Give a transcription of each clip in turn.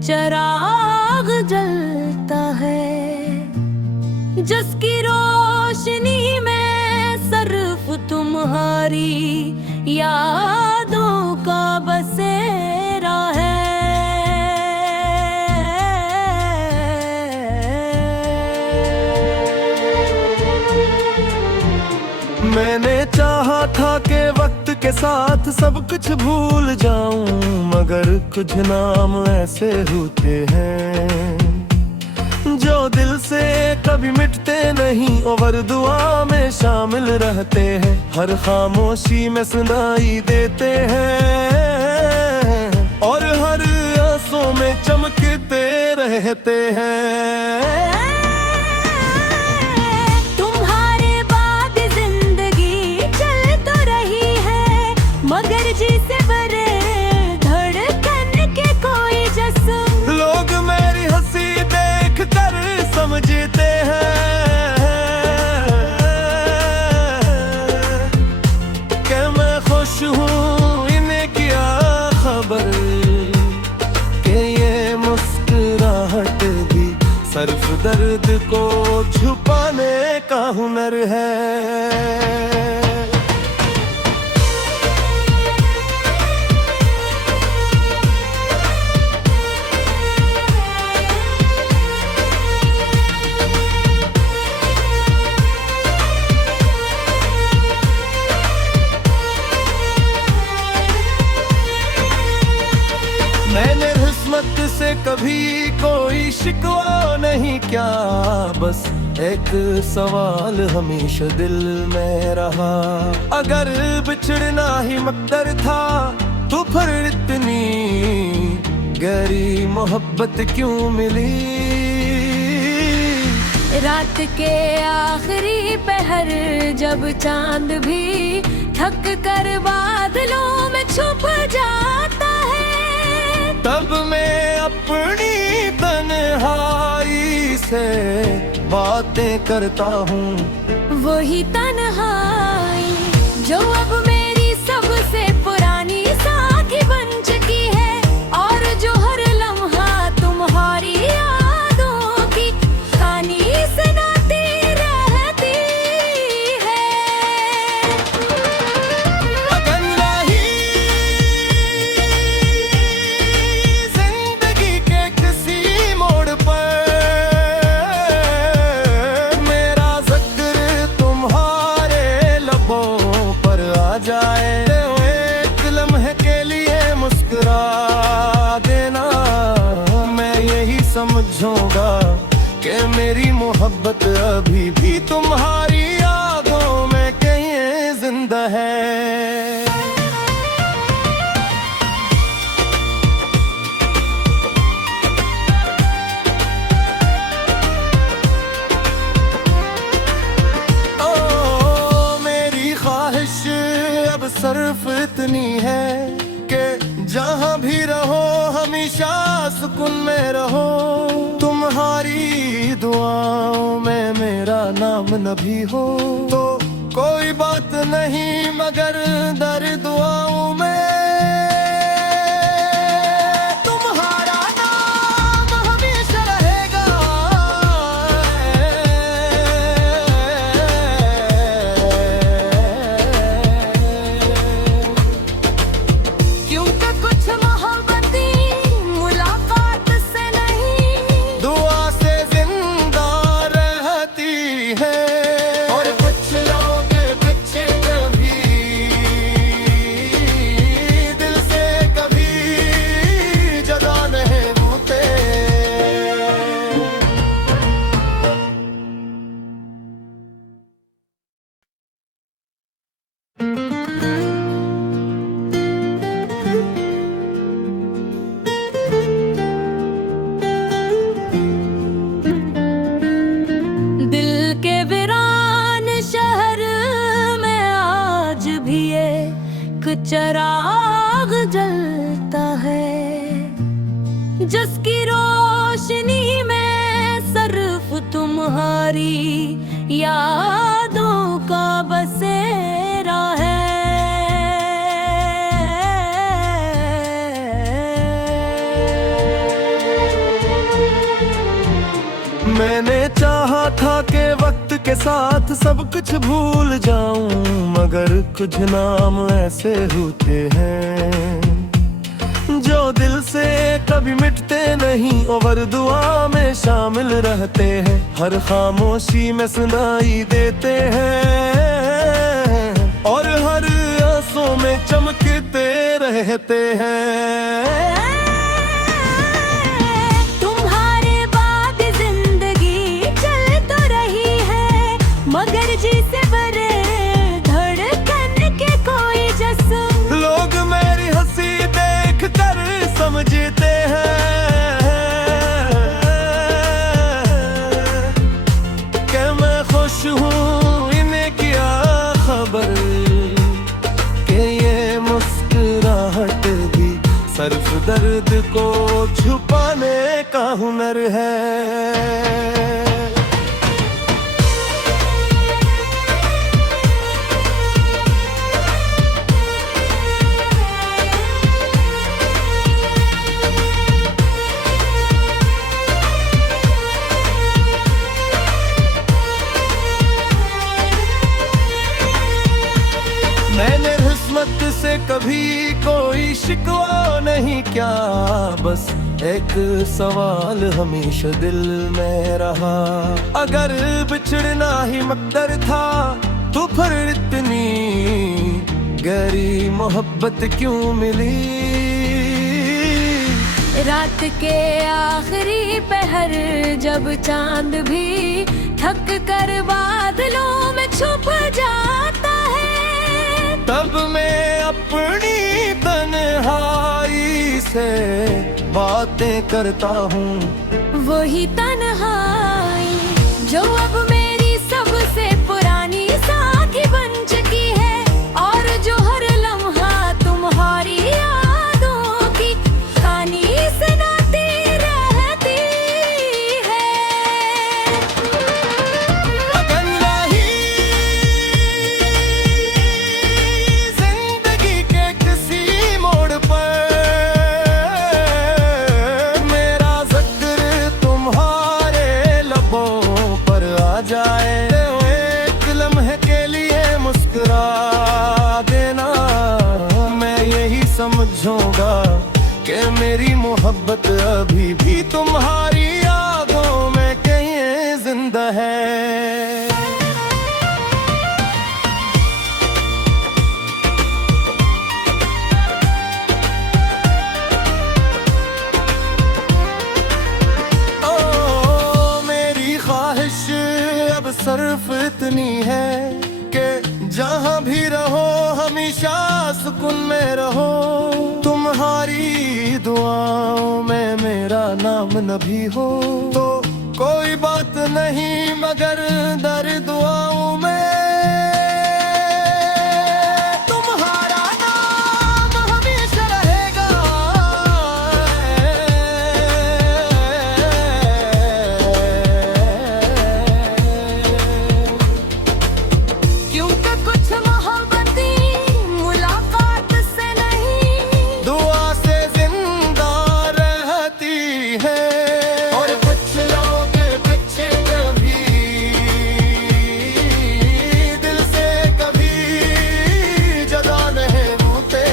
चिराग जलता है, जिसकी रोशनी में सिर्फ तुम्हारी यादों का बसेरा है। मैंने चाहा था कि वक्त के साथ सब कुछ भूल जाऊं, मगर कुछ नाम ऐसे होते हैं जो दिल से कभी मिटते नहीं और दुआ में शामिल रहते हैं, हर खामोशी में सुनाई देते हैं और हर आंसू में चमकते रहते हैं। मगर जिसे बरे धड़कन के कोई जस्म, लोग मेरी हंसी देख कर समझते हैं कि मैं खुश हूँ, इन्हें क्या खबर कि ये मुस्कुराहट भी सिर्फ दर्द को छुपाने का हुनर है। मैंने किस्मत से कभी कोई शिकवा नहीं किया, बस एक सवाल हमेशा दिल में रहा, अगर बिछड़ना ही मकदर था तो फिर इतनी गहरी मोहब्बत क्यों मिली। रात के आखिरी पहर जब चांद भी थक कर बादलों में छुप जाता है, तब मैं अपनी तन्हाई से बातें करता हूँ। वही तन्हाई जो अब मेरी सबसे पुरानी साथी बन चुकी है और जो हर लम्हा तुम्हारी यादों की कहानी सुनाती रहती है। अगर नहीं जिंदगी के किसी मोड़ पर मेरा जिक्र तुम्हारे लबों पर आ जाए, एक लम्हे के लिए मुस्कुरा देना, मैं यही समझूंगा कि मेरी मोहब्बत अभी भी तुम्हारी यादों में कहीं जिंदा है। ओ मेरी ख्वाहिश अब सिर्फ इतनी है कि जहाँ भी रहो हमेशा सुकून में रहो, तुम्हारी दुआओं में मेरा नाम न भी हो तो कोई बात नहीं, मगर दर दुआओं में तुम्हारा नाम हमेशा रहेगा। क्योंकि कुछ मोहब्बतें मुलाकात से नहीं दुआ से जिंदा रहती है और कुछ लोग बिछड़ भी दिल से कभी जदा नहीं होते। दिल के वीरान शहर में आज भी एक चिराग जलता है, जिसकी रोशनी में सिर्फ तुम्हारी यादों का बसेरा है। मैंने चाहा था कि वक्त के साथ सब कुछ भूल जाऊं, मगर कुछ नाम ऐसे होते हैं जो दिल से कभी मिटते नहीं और दुआ में शामिल रहते हैं। हर खामोशी में सुनाई देते हैं और हर आंसू में चमकते रहते हैं। मगर जिसे बरे धड़कन के कोई जस, लोग मेरी हंसी देख कर समझते हैं कि मैं खुश हूँ, इन्हें क्या खबर कि ये मुस्कुराहट भी सिर्फ दर्द को छुपाने का हुनर है। मैंने किस्मत से कभी कोई शिकवा नहीं क्या, बस एक सवाल हमेशा दिल में रहा, अगर बिछड़ना ही मकदर था तो फिर इतनी गहरी मोहब्बत क्यों मिली। रात के आखिरी पहर जब चांद भी थक कर बादलों में छुप जाता है, तब मैं अपनी तन्हाई से बातें करता हूँ। वही तन्हाई जो अब मेरी सबसे पुरानी साथी बन चुकी है, और जो हर लम्हा तुम्हारी यादों की कहानी सुनाती रहती है। समझूंगा कि मेरी मोहब्बत अभी भी तुम्हारी यादों में कहीं जिंदा है। ओ मेरी ख्वाहिश अब सिर्फ इतनी है कि जहाँ भी रहो हमेशा सुकून में रहो। तुम्हारी दुआओं में मेरा नाम न भी हो तो कोई बात नहीं, मगर दर दुआओं में तुम्हारा नाम हमेशा रहेगा। क्योंकि कुछ मोहब्बती मुलाकात से नहीं, दुआ से जिंदा रहती है, और कुछ लोग पीछे कभी दिल से कभी जदा नहीं होते।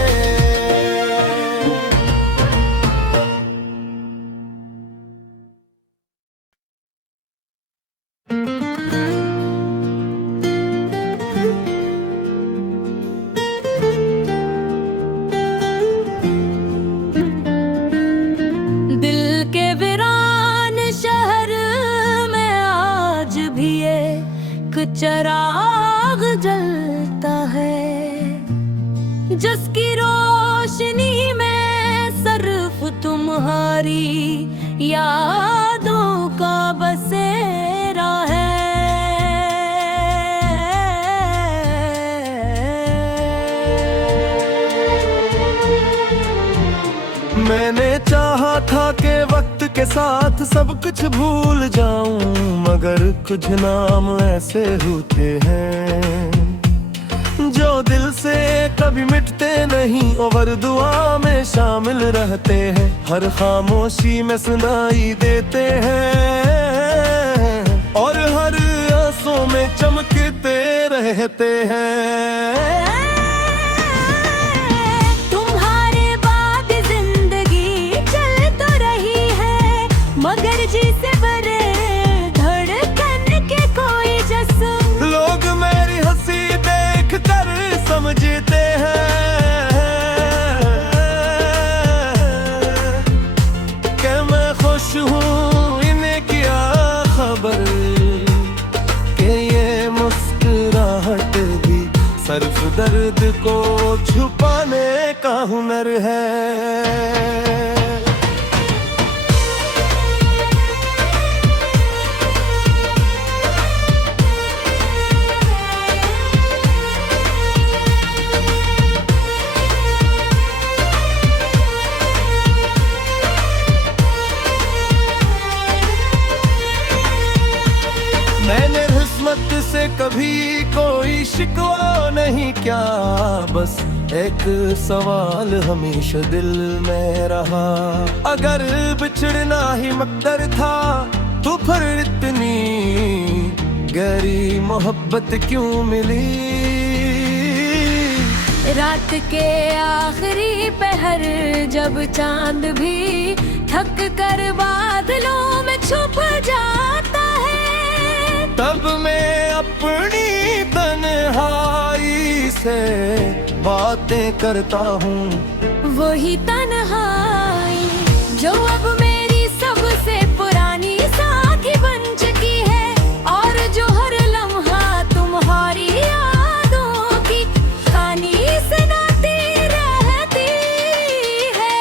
दिल के वीरान शहर में आज भी एक चिराग जलता है, जिसकी रोशनी में सिर्फ तुम्हारी यादों का बसेरा है। मैंने चाहा था कि वक्त के साथ सब कुछ भूल जाऊं, मगर कुछ नाम ऐसे होते हैं जो दिल से कभी मिटते नहीं और दुआ में शामिल रहते हैं। हर खामोशी में सुनाई देते हैं और हर आंसू में चमकते रहते हैं। तुम्हारे बाद जिंदगी चल तो रही है, मगर जी से बड़े धड़कन के कोई जज्ब। लोग मेरी हंसी देख कर समझते हैं कि मैं खुश हूँ, इन्हें क्या खबर कि ये मुस्कुराहट भी सिर्फ दर्द को छुपाने का हुनर है। मैंने किस्मत से कभी कोई शिकवा नहीं क्या, बस एक सवाल हमेशा दिल में रहा, अगर बिछड़ना ही मकदर था तो फिर इतनी गहरी मोहब्बत क्यों मिली। रात के आखिरी पहर जब चांद भी थक कर बादलों में छुप जाता है, तब मैं अपनी तन्हाई से बातें करता हूँ। वही तन्हाई जो अब मेरी सबसे पुरानी साथी बन चुकी है, और जो हर लम्हा तुम्हारी यादों की कहानी सुनाती रहती है।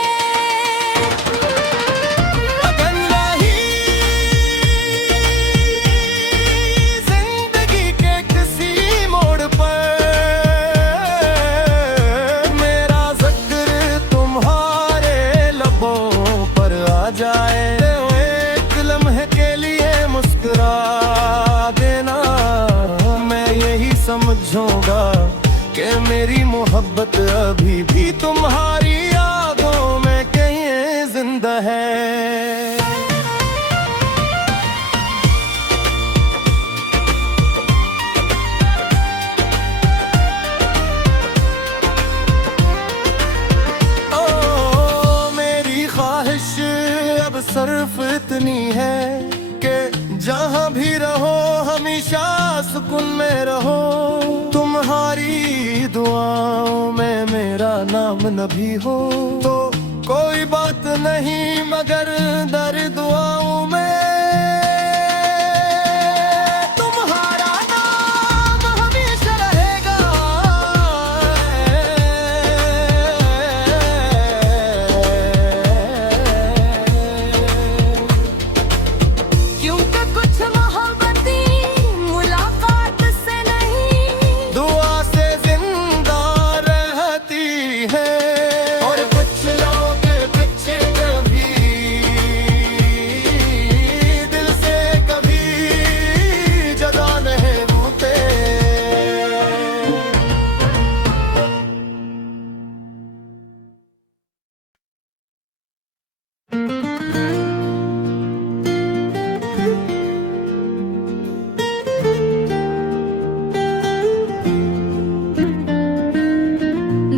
अगर नहीं जिंदगी के किसी मोड़ पर मेरा जिक्र तुम्हारे लबों पर आ जाए, एक लम्हे के लिए मुस्कुरा देना, मैं यही समझूंगा कि मेरी मोहब्बत अभी भी तुम्हारी यादों में कहीं जिंदा है। ओ मेरी ख्वाहिश अब सिर्फ इतनी है कि जहाँ भी रहो हमेशा सुकून में रहो। तुम्हारी दुआओं में मेरा नाम न भी हो तो कोई बात नहीं, मगर दर दुआओं में तुम्हारा नाम हमेशा रहेगा। क्योंकि कुछ मोहब्बती मुलाकात से नहीं, दुआ से जिंदा रहती है, और कुछ लोग पीछे कभी दिल से कभी जगा नहीं होते।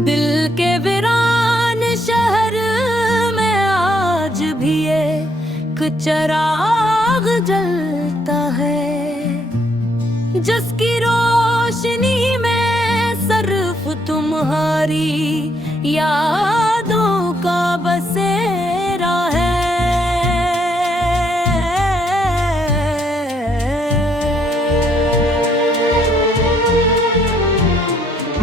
दिल के वीरान शहर में आज भी एक चिराग जलता है, जिसकी रोशनी में सिर्फ तुम्हारी यादों का बसेरा है।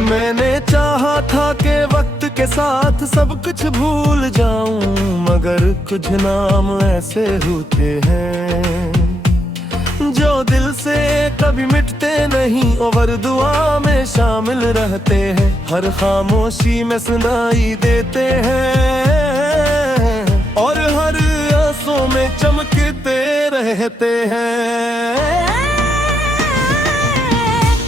मैंने चाहा था कि वक्त के साथ सब कुछ भूल जाऊं, मगर कुछ नाम ऐसे होते हैं जो दिल से कभी मिटते नहीं और दुआ में शामिल रहते हैं, हर खामोशी में सुनाई देते हैं और हर आंसू में चमकते रहते हैं।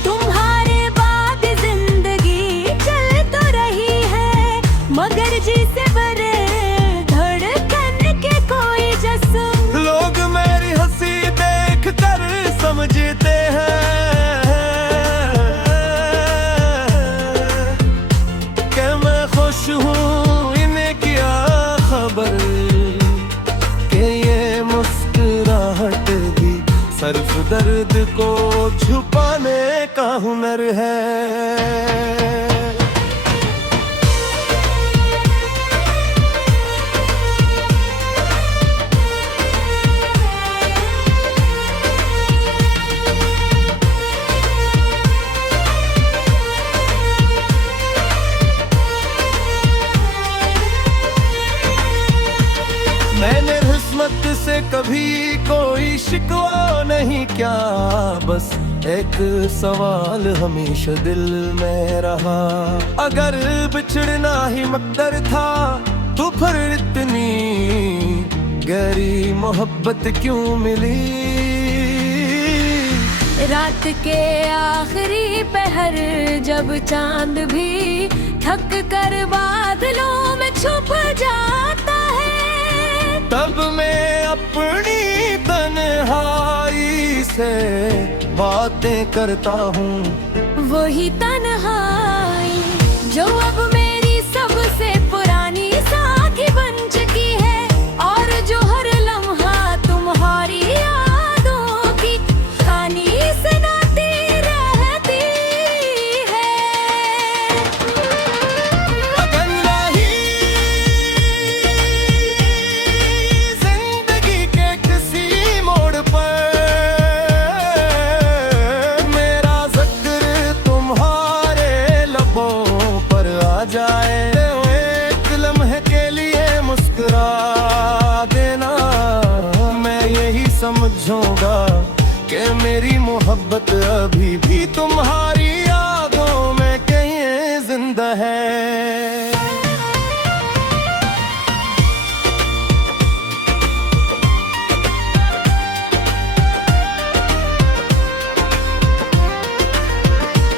तुम्हारे बाद जिंदगी चल तो रही है, मगर जी से बड़े धड़कन के कोई जज्ब। लोग मेरी हंसी देख कर दर्द को छुपाने का हुनर है। मैंने किस्मत से कभी कोई शिकवा नहीं, क्या बस एक सवाल हमेशा दिल में रहा, अगर बिछड़ना ही मकदर था तो फिर इतनी गहरी मोहब्बत क्यों मिली। रात के आखिरी पहर जब चांद भी थक कर बादलों में छुप जाता है, तब मैं अपनी तन्हाई से बातें करता हूँ। वही तन्हाई जो अब मेरी सबसे पुरानी साथी बन चुकी है, और जो हर लम्हा तुम्हारी यादों की कहानी सुनाती रहती है। अगर नहीं जिंदगी के किसी मोड़ पर मेरा जिक्र तुम्हारे लबों पर आ जाए, एक लम्हे के लिए मुस्कुरा देना, मैं यही समझूंगा कि मेरी मोहब्बत अभी भी तुम्हारी यादों में कहीं जिंदा है।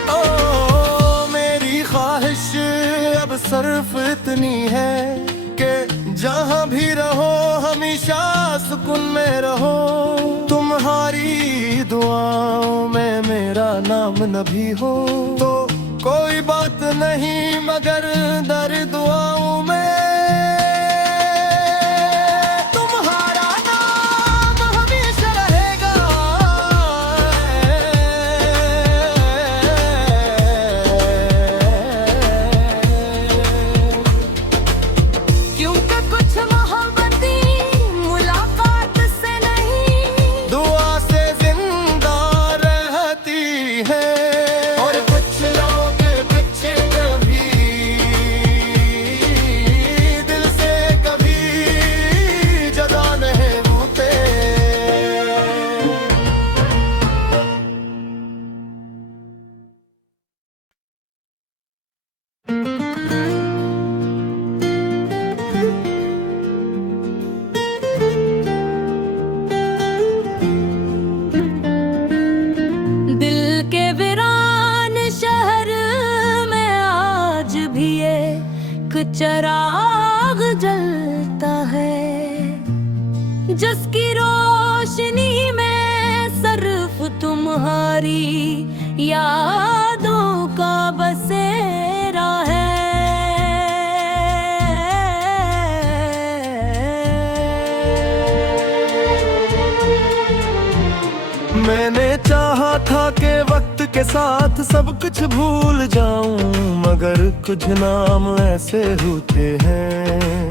ओ मेरी ख्वाहिश अब सिर्फ इतनी है कि जहाँ भी रहो हमेशा सुकून में रहो, तुम्हारी दुआओं में मेरा नाम न भी हो तो कोई बात नहीं, मगर दर दुआओं में तुम्हारा नाम हमेशा रहेगा। क्योंकि कुछ मोहब्बतें मुलाकात से नहीं, दुआ से जिंदा रहती है, और कुछ लोग बिछड़ भी दिल से कभी जुदा नहीं होते। दिल के वीरान शहर में आज भी एक चिराग जलता है, जिसकी रोशनी में सिर्फ तुम्हारी यादों का बसेरा है। मैंने चाहा था कि वक्त के साथ सब कुछ भूल जाऊं, मगर कुछ नाम ऐसे होते हैं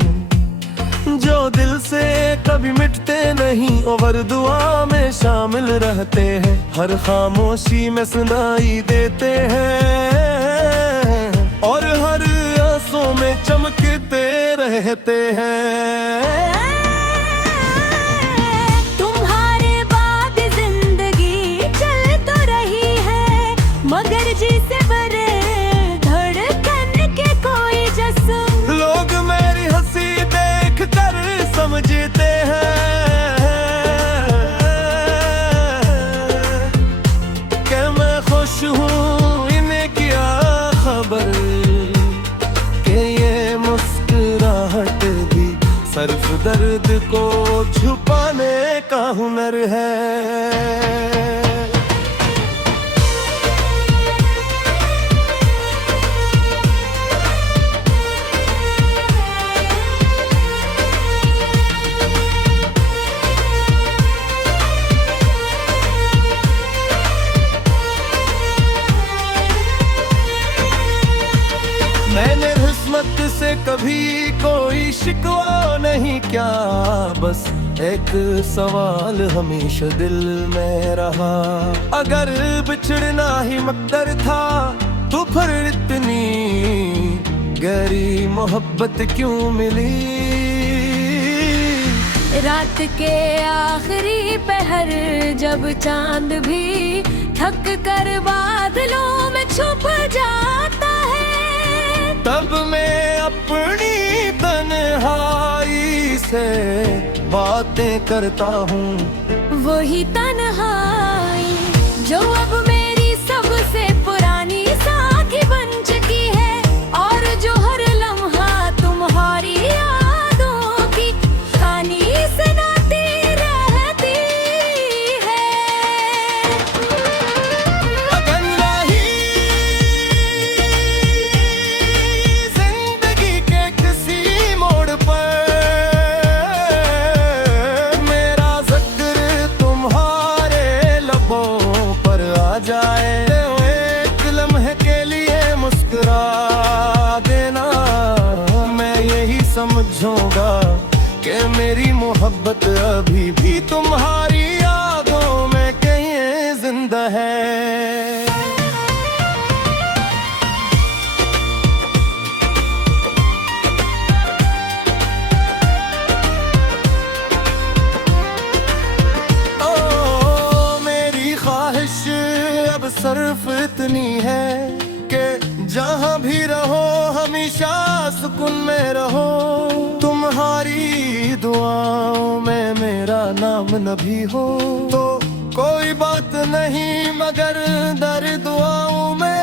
जो दिल से कभी मिटते नहीं और दुआ में शामिल रहते हैं, हर खामोशी में सुनाई देते हैं और हर आंसू में चमकते रहते हैं। तुम्हारे बाद जिंदगी चल तो रही है, मगर जिसे बरे धड़कन के कोई जस्म लोग मेरी हंसी देख कर समझते हैं कि मैं खुश हूँ, इन्हें क्या खबर कि ये मुस्कुराहट भी सिर्फ दर्द को छुपाने का हुनर है। नहीं क्या, बस एक सवाल हमेशा दिल में रहा। अगर बिछड़ना ही मकदर था तो फिर इतनी गहरी मोहब्बत क्यों मिली। रात के आखिरी पहर जब चांद भी थक कर बादलों में छुप जाता है, तब मैं अपनी तन्हाई से बातें करता हूँ। वही तन्हाई जो अब मेरी सबसे पुरानी साथी बन चुकी है, और जो हर लम्हा तुम्हारी यादों की कहानी सुनाती रहती है। अगर रही जिंदगी के किसी मोड़ पर मेरा जिक्र तुम्हारे लबों पर आ जाए, एक लम्हे के लिए मुस्कुरा देना। मैं यही समझूंगा कि मेरी मोहब्बत अभी भी तुम्हारी यादों में कहीं जिंदा है। ओ मेरी ख्वाहिश अब सिर्फ इतनी है कि जहाँ भी रहो हमेशा सुकून में रहो। तुम्हारी दुआओं में मेरा नाम न भी हो तो कोई बात नहीं, मगर दर दुआओं में